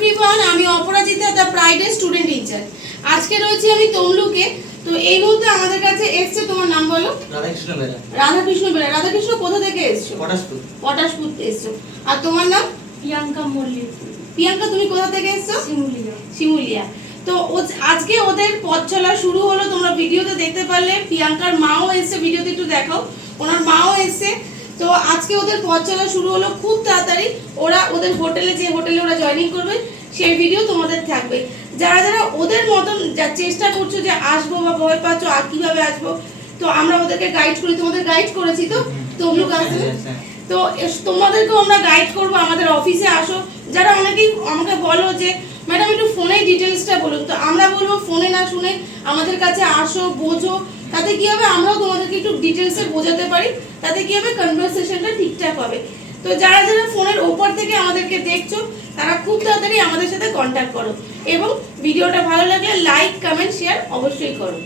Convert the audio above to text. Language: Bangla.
এভরিওয়ান, আমি অপরাজিতা, দ্য প্রাইডে স্টুডেন্ট ইনচার্জ। আজকে রয়েছে আমি তমলুকে। তো এই মুহূর্তে আমাদের কাছে এসছে, তোমার নাম বলো? রাধাকৃষ্ণ বেরা। রাধাকৃষ্ণ বেরা। রাধাকৃষ্ণ কোথা থেকে এসছো? পটাশপুর। পটাশপুর এসছো। আর তোমার নাম? প্রিয়াঙ্কা মল্লিক। প্রিয়াঙ্কা, তুমি কোথা থেকে এসছো? শিমুলিয়া। শিমুলিয়া। তো আজকে ওদের পথ চলা শুরু হলো, তোমরা ভিডিওতে দেখতে পারলে। প্রিয়াঙ্কার মাও এসছে, ভিডিওতে একটু দেখো, ওনার মাও এসছে। তো আজকে ওদের পথ চলা শুরু হলো খুব তাড়াতাড়ি। ওরা ওদের হোটেলে, যে হোটেলে ওরা জয়েনিং করবে সেই ভিডিও তোমাদের থাকবে। যারা যারা ওদের মতন যা চেষ্টা করছো যে আসবো বা ভয় পাচ্ছ আর কিভাবে আসবো, তো আমরা ওদেরকে গাইড করি, তোমাদের গাইড করেছি তো তমলুক আসবে। তো তোমাদেরকেও আমরা গাইড করবো, আমাদের অফিসে আসো। যারা অনেকেই আমাকে বলো যে ম্যাডাম একটু ফোনে ডিটেলসটা বলুন, তো আমরা বলবো ফোনে না শুনে আমাদের কাছে আসো, বোঝো। তাতে কি হবে, আমরাও তোমাদেরকে একটু ডিটেলসে বোঝাতে পারি। তাতে কি হবে, কনভারসেশনটা ঠিকঠাক হবে। তো যারা যারা ফোনের ওপর থেকে আমাদেরকে দেখছো, তারা খুব তাড়াতাড়ি আমাদের সাথে কন্ট্যাক্ট করো এবং ভিডিওটা ভালো লাগলে লাইক, কমেন্ট, শেয়ার অবশ্যই করো।